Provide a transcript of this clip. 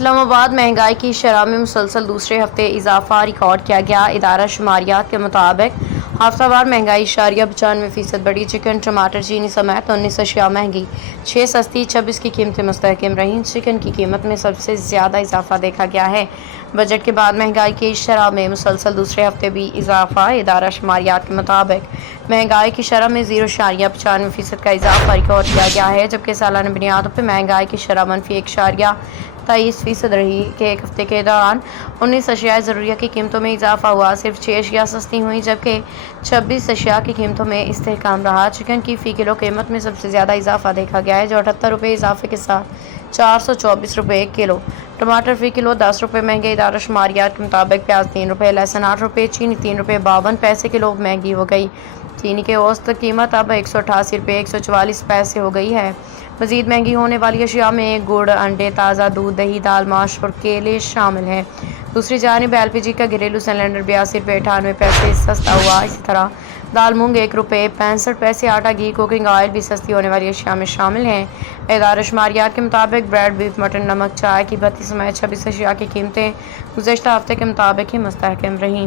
اسلام آباد مہنگائی کی شرح میں مسلسل دوسرے ہفتے اضافہ ریکارڈ کیا گیا۔ ادارہ شماریات کے مطابق ہفتہ وار مہنگائی 95% بڑھی۔ چکن، ٹماٹر، چینی سمیت 19 اشیاء مہنگی، 6 سستی، 26 کی قیمتیں مستحکم رہیں۔ چکن کی قیمت میں سب سے زیادہ اضافہ دیکھا گیا ہے۔ بجٹ کے بعد مہنگائی کی شرح میں مسلسل دوسرے ہفتے بھی اضافہ۔ ادارہ شماریات کے مطابق مہنگائی کی شرح میں 0.95% کا اضافہ ریکارڈ کیا گیا ہے، جبکہ سالانہ بنیادوں پر مہنگائی کی شرح -1.23% رہی۔ ایک ہفتے کے دوران 19 اشیاء ضروریہ کی قیمتوں میں اضافہ ہوا، صرف 6 اشیاء سستی ہوئیں، جبکہ 26 اشیاء کی قیمتوں میں استحکام رہا۔ چکن کی فی کلو قیمت میں سب سے زیادہ اضافہ دیکھا گیا ہے، جو 78 روپے اضافے کے ساتھ 424 روپے کلو۔ ٹماٹر فی کلو 10 روپے مہنگے۔ ادارہ شماریات کے مطابق پیاز 3 روپے، لہسن 8 روپے، چینی 3 روپے 52 پیسے کلو مہنگی ہو گئی۔ چینی کی اوسط قیمت اب 188 روپے 144 پیسے ہو گئی ہے۔ مزید مہنگی ہونے والی اشیاء میں گڑ، انڈے، تازہ دودھ، دہی، دال، ماش اور کیلے شامل ہیں۔ دوسری جانب LPG کا گھریلو سلنڈر 82 روپے 98 پیسے سستا ہوا۔ اسی طرح دال مونگ 1 روپے 65 پیسے، آٹا، گھی، کوکنگ آئل بھی سستی ہونے والی اشیاء میں شامل ہیں۔ ادارہ شماریات کے مطابق بریڈ، بیف، مٹن، نمک، چائے کی بھٹی سمیت 26 اشیاء کی قیمتیں گزشتہ ہفتے کے مطابق ہی مستحکم رہیں۔